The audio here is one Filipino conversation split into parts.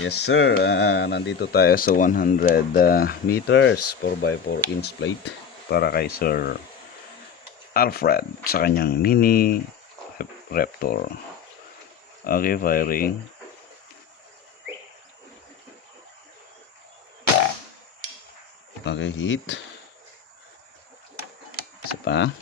Yes sir, nandito tayo sa 100 meters 4x4 inch plate para kay Sir Alfred sa kanyang mini Raptor. Okay, firing. Okay, hit. Isa pa.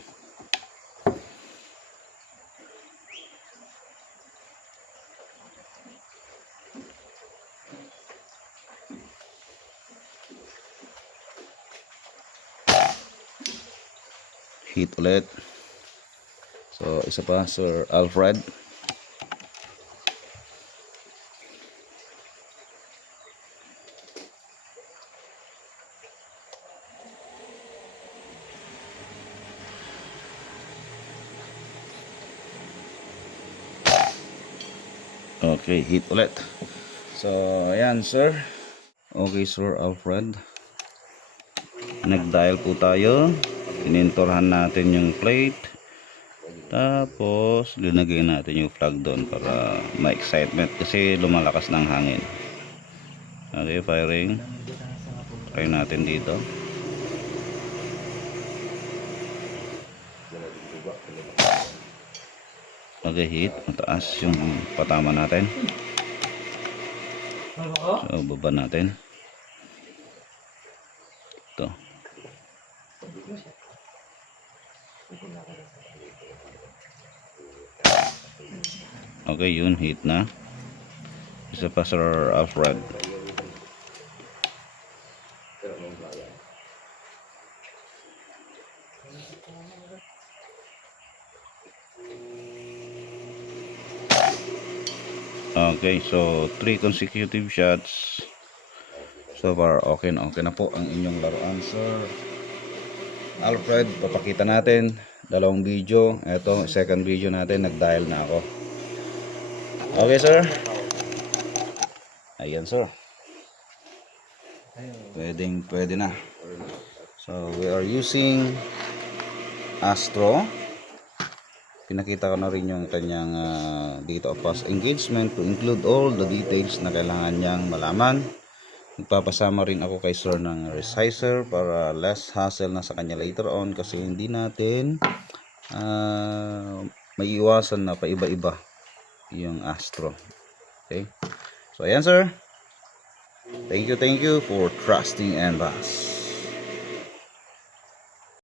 Hit ulit. So, isa pa, Sir Alfred. Okay, hit ulit. So, ayan, sir. Okay, Sir Alfred. Nag-dial po tayo. Inintorhan natin yung plate. Tapos, linagay natin yung flag doon para ma-excitement kasi lumalakas ng hangin. Okay, firing. Try natin dito. Okay, hit. Mataas yung patama natin. So, baba natin. Ito. Okay, yun. Hit na. Isa pa, Sir Alfred. Okay, so 3 consecutive shots. So far, okay na po ang inyong laruan, Sir Alfred. Papakita natin dalawang video. Ito, second video natin, nag-dial na ako. Okay, sir. Ayan, sir. Pwede na. So, we are using Astro. Pinakita ko na rin yung kanyang data of past engagement to include all the details na kailangan niyang malaman. Magpapasama rin ako kay sir ng resizer para less hassle na sa kanya later on kasi hindi natin may iwasan na paiba-iba yung Astro. Okay, so ayan, sir. Thank you for trusting and us.